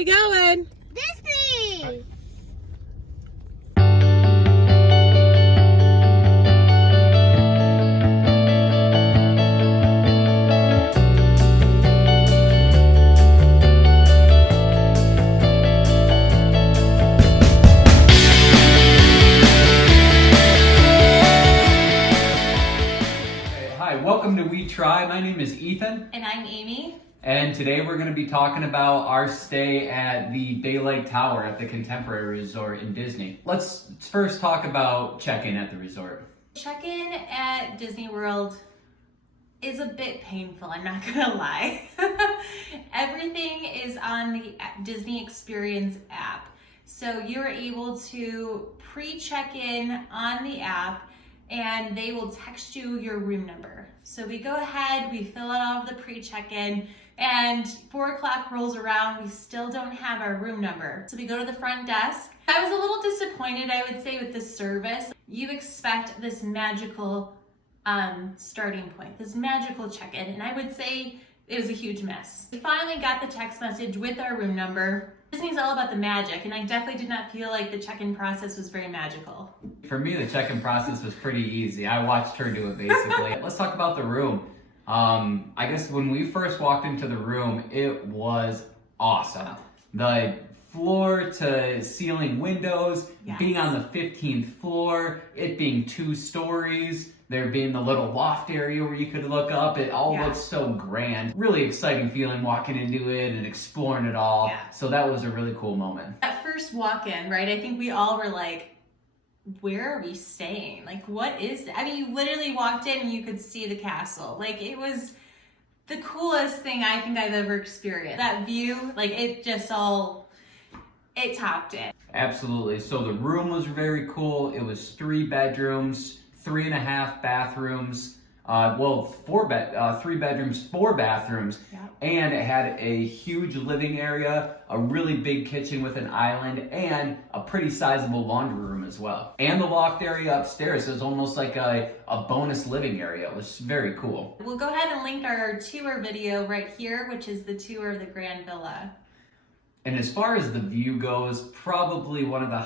we going? Disney! Hi, welcome to We Try. My name is Ethan. And I'm Amy. And today we're going to be talking about our stay at the Bay Lake Tower at the Contemporary Resort in Disney. Let's first talk about check-in at the resort. Check-in at Disney World is a bit painful, I'm not gonna lie. Everything is on the Disney Experience app. So you're able to pre-check in on the app and they will text you your room number. So we go ahead, we fill out all of the pre-check-in, and 4 o'clock rolls around, we still don't have our room number. So we go to the front desk. I was a little disappointed, I would say, with the service. You expect this magical starting point, this magical check-in, and I would say it was a huge miss. We finally got the text message with our room number. Disney's all about the magic, and I definitely did not feel like the check-in process was very magical. For me, the check-in process was pretty easy. I watched her do it basically. Let's talk about the room. I guess when we first walked into the room, it was awesome. The floor to ceiling windows, Yes. being on the 15th floor, it being 2 stories, there being the little loft area where you could look up. It all Yeah. looked so grand. Really exciting feeling walking into it and exploring it all. Yeah. So that was a really cool moment. That first walk-in, right, I think we all were like, where are we staying? Like, what is, I mean, you literally walked in and you could see the castle. Like, it was the coolest thing I think I've ever experienced. That view, like, it just all, it topped it. Absolutely. So the room was very cool. It was 3 bedrooms, 3.5 bathrooms. 3 bedrooms, 4 bathrooms. Yep. And it had a huge living area, a really big kitchen with an island, and a pretty sizable laundry room as well. And the loft area upstairs is almost like a bonus living area. It was very cool. We'll go ahead and link our tour video right here, which is the tour of the Grand Villa. And as far as the view goes, probably one of the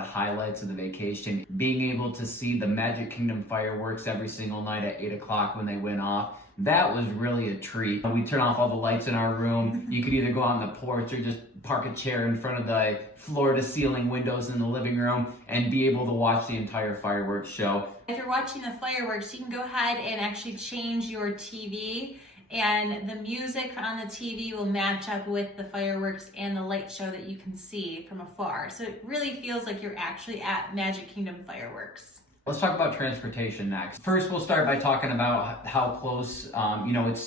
highlights of the vacation, being able to see the Magic Kingdom fireworks every single night at 8 o'clock when they went off. That was really a treat. We turn off all the lights in our room. You could either go on the porch or just park a chair in front of the floor to ceiling windows in the living room and be able to watch the entire fireworks show. If you're watching the fireworks, you can go ahead and actually change your TV, and the music on the TV will match up with the fireworks and the light show that you can see from afar. So it really feels like you're actually at Magic Kingdom fireworks. Let's talk about transportation next. First, we'll start by talking about how close,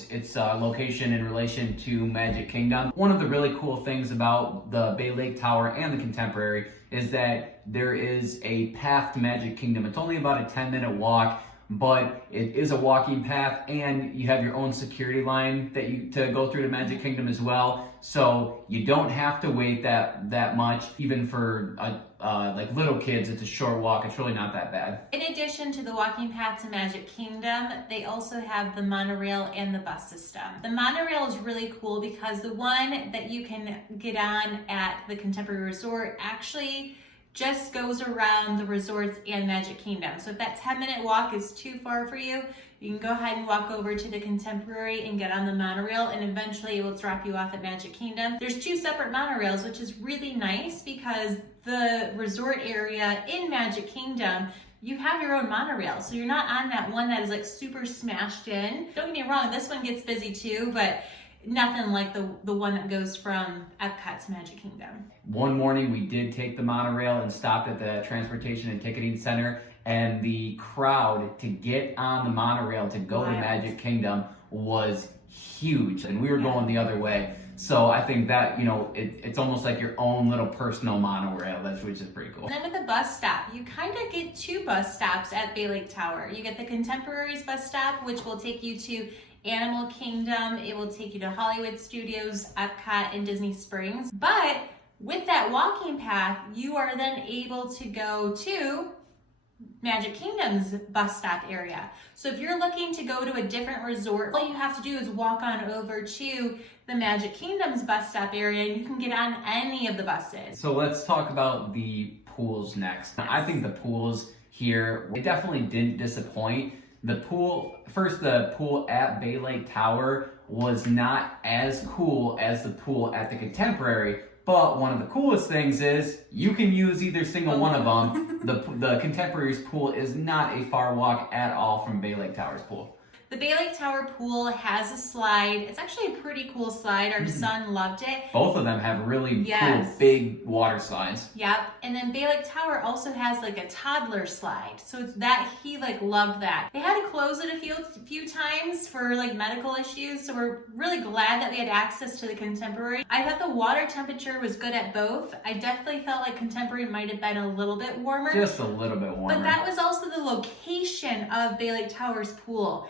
its location in relation to Magic Kingdom. One of the really cool things about the Bay Lake Tower and the Contemporary is that there is a path to Magic Kingdom. It's only about a 10-minute walk, but it is a walking path, and you have your own security line to go through to Magic Kingdom as well. So you don't have to wait that much. Even for like little kids, it's a short walk. It's really not that bad. In addition to the walking path to Magic Kingdom, they also have the monorail and the bus system. The monorail is really cool because the one that you can get on at the Contemporary Resort actually just goes around the resorts and Magic Kingdom. So if that 10-minute walk is too far for you, you can go ahead and walk over to the Contemporary and get on the monorail, and eventually it will drop you off at Magic Kingdom. There's 2 separate monorails, which is really nice because the resort area in Magic Kingdom, you have your own monorail. So you're not on that one that is like super smashed in. Don't get me wrong, this one gets busy too, but nothing like the one that goes from Epcot to Magic Kingdom. One morning we did take the monorail and stopped at the Transportation and Ticketing Center, and the crowd to get on the monorail to go to Magic Kingdom was huge, and we were going the other way. So I think that, it's almost like your own little personal monorail, which is pretty cool. And then with the bus stop, you kind of get 2 bus stops at Bay Lake Tower. You get the Contemporaries bus stop, which will take you to Animal Kingdom. It will take you to Hollywood Studios, Epcot, and Disney Springs. But with that walking path, you are then able to go to Magic Kingdom's bus stop area. So if you're looking to go to a different resort, all you have to do is walk on over to the Magic Kingdom's bus stop area and you can get on any of the buses. So let's talk about the pools next. I think the pools here, they definitely didn't disappoint. The pool at Bay Lake Tower was not as cool as the pool at the Contemporary, but one of the coolest things is you can use either single one of them. The Contemporary's pool is not a far walk at all from Bay Lake Tower's pool. The Bay Lake Tower pool has a slide. It's actually a pretty cool slide. Our son loved it. Both of them have really cool big water slides. Yep. And then Bay Lake Tower also has like a toddler slide. So it's that he like loved that. They had to close it a few times for like medical issues. So we're really glad that we had access to the Contemporary. I thought the water temperature was good at both. I definitely felt like Contemporary might have been a little bit warmer. Just a little bit warmer. But that was also the location of Bay Lake Tower's pool.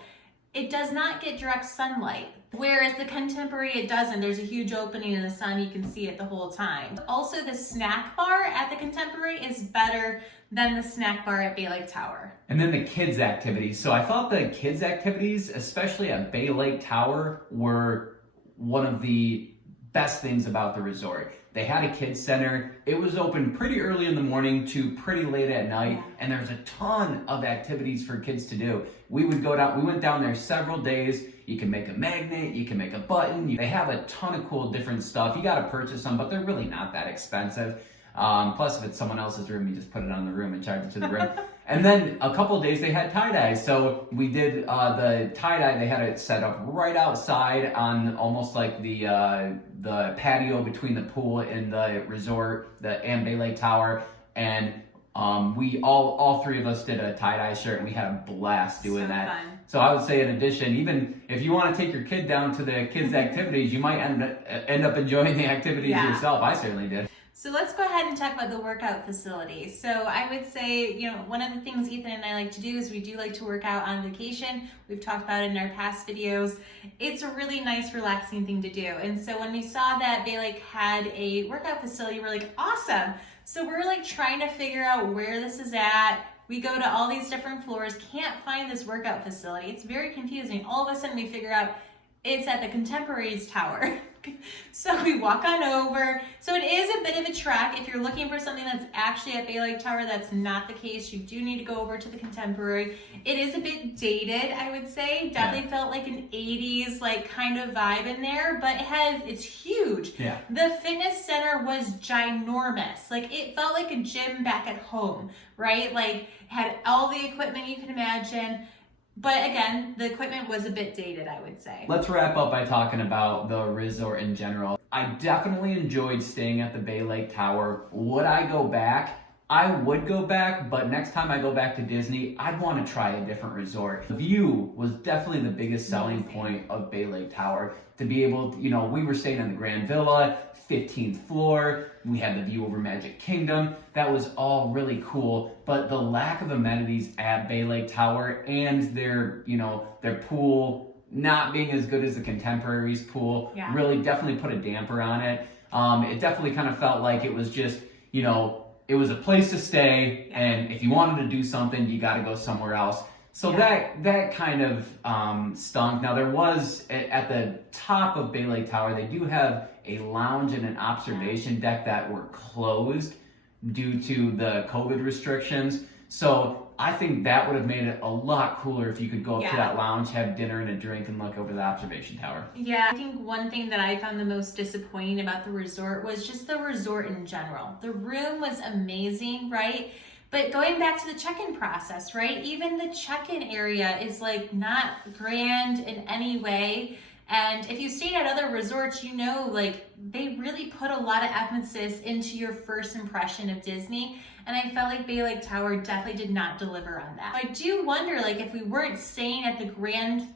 It does not get direct sunlight, whereas the Contemporary, it doesn't. There's a huge opening in the sun. You can see it the whole time. Also, the snack bar at the Contemporary is better than the snack bar at Bay Lake Tower. And then the kids' activities. So I thought the kids' activities, especially at Bay Lake Tower, were one of the best things about the resort. They had a kids center. It was open pretty early in the morning to pretty late at night, and there's a ton of activities for kids to do. We went down there several days. You can make a magnet, you can make a button. They have a ton of cool different stuff. You got to purchase them, but they're really not that expensive. Plus, if it's someone else's room, you just put it on the room and charge it to the room. And then a couple of days they had tie-dye. So we did the tie-dye. They had it set up right outside on almost like the patio between the pool and the resort, and Bay Lake Tower. And we all three of us did a tie-dye shirt, and we had a blast doing that. Fun. So I would say, in addition, even if you want to take your kid down to the kids' activities, you might end up enjoying the activities yourself. I certainly did. So let's go ahead and talk about the workout facility. So I would say, one of the things Ethan and I like to do is we do like to work out on vacation. We've talked about it in our past videos. It's a really nice, relaxing thing to do. And so when we saw that Bay Lake had a workout facility, we're like, awesome. So we're like trying to figure out where this is at. We go to all these different floors, can't find this workout facility. It's very confusing. All of a sudden we figure out it's at the Contemporary's tower. So we walk on over. So it is a bit of a trek. If you're looking for something that's actually at Bay Lake Tower, that's not the case. You do need to go over to the Contemporary. It is a bit dated, I would say. Definitely felt like an 80s like kind of vibe in there, but it's huge. Yeah. The fitness center was ginormous. Like it felt like a gym back at home, right? Like had all the equipment you can imagine. But again, the equipment was a bit dated, I would say. Let's wrap up by talking about the resort in general. I definitely enjoyed staying at the Bay Lake Tower. Would I go back? I would go back, but next time I go back to Disney, I'd want to try a different resort. The view was definitely the biggest selling point of Bay Lake Tower. To be able to, we were staying in the Grand Villa, 15th floor. We had the view over Magic Kingdom. That was all really cool. But the lack of amenities at Bay Lake Tower and their pool not being as good as the Contemporary's pool really definitely put a damper on it. It definitely kind of felt like it was just, it was a place to stay, and if you wanted to do something, you got to go somewhere else. So that kind of stunk. Now there was, at the top of Bay Lake Tower, they do have a lounge and an observation deck that were closed due to the COVID restrictions. So I think that would have made it a lot cooler if you could go up to that lounge, have dinner and a drink, and look over the observation tower. Yeah, I think one thing that I found the most disappointing about the resort was just the resort in general. The room was amazing, right? But going back to the check-in process, right? Even the check-in area is like not grand in any way. And if you stayed at other resorts, like they really put a lot of emphasis into your first impression of Disney. And I felt like Bay Lake Tower definitely did not deliver on that. I do wonder, like, if we weren't staying at the Grand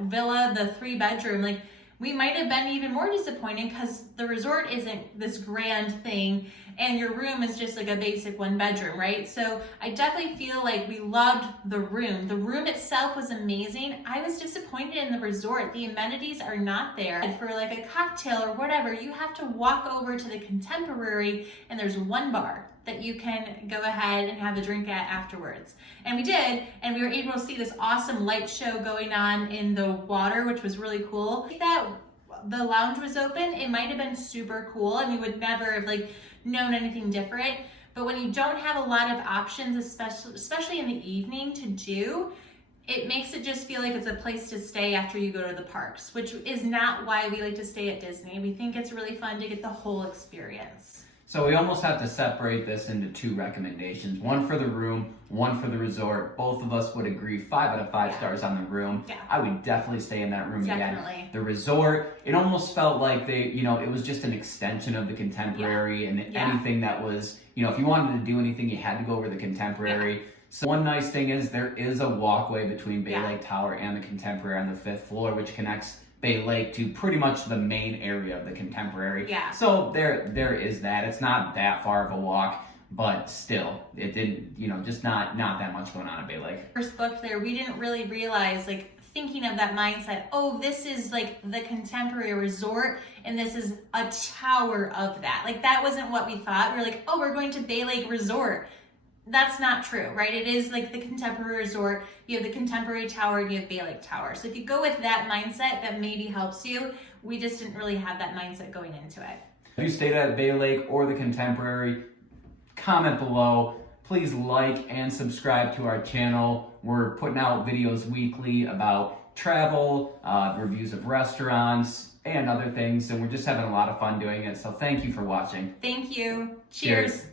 Villa, the 3-bedroom, like, we might have been even more disappointed because the resort isn't this grand thing and your room is just like a basic 1-bedroom, right? So I definitely feel like we loved the room. The room itself was amazing. I was disappointed in the resort. The amenities are not there. And for like a cocktail or whatever, you have to walk over to the Contemporary and there's one bar. that you can go ahead and have a drink at afterwards. And we did, and we were able to see this awesome light show going on in the water, which was really cool. If that the lounge was open, it might have been super cool, and we would never have like known anything different. But when you don't have a lot of options, especially in the evening to do, it makes it just feel like it's a place to stay after you go to the parks, which is not why we like to stay at Disney. We think it's really fun to get the whole experience. So we almost have to separate this into two recommendations. One for the room, one for the resort. Both of us would agree 5 out of 5 stars on the room. Yeah. I would definitely stay in that room Definitely. again. The resort, it almost felt like it was just an extension of the Contemporary, and anything that was, if you wanted to do anything, you had to go over the Contemporary. Yeah. So one nice thing is there is a walkway between Bay Lake Tower and the Contemporary on the 5th floor, which connects Bay Lake to pretty much the main area of the Contemporary. Yeah. So there is that. It's not that far of a walk, but still, it didn't, just not that much going on at Bay Lake. First booked there, we didn't really realize, like, thinking of that mindset, oh, this is like the Contemporary resort and this is a tower of that. Like, that wasn't what we thought. We were like, oh, we're going to Bay Lake Resort. That's not true, right? It is like the Contemporary Resort. You have the Contemporary Tower and you have Bay Lake Tower. So if you go with that mindset, that maybe helps you. We just didn't really have that mindset going into it. If you stayed at Bay Lake or the Contemporary, comment below. Please like and subscribe to our channel. We're putting out videos weekly about travel, reviews of restaurants, and other things. And we're just having a lot of fun doing it. So thank you for watching. Thank you. Cheers.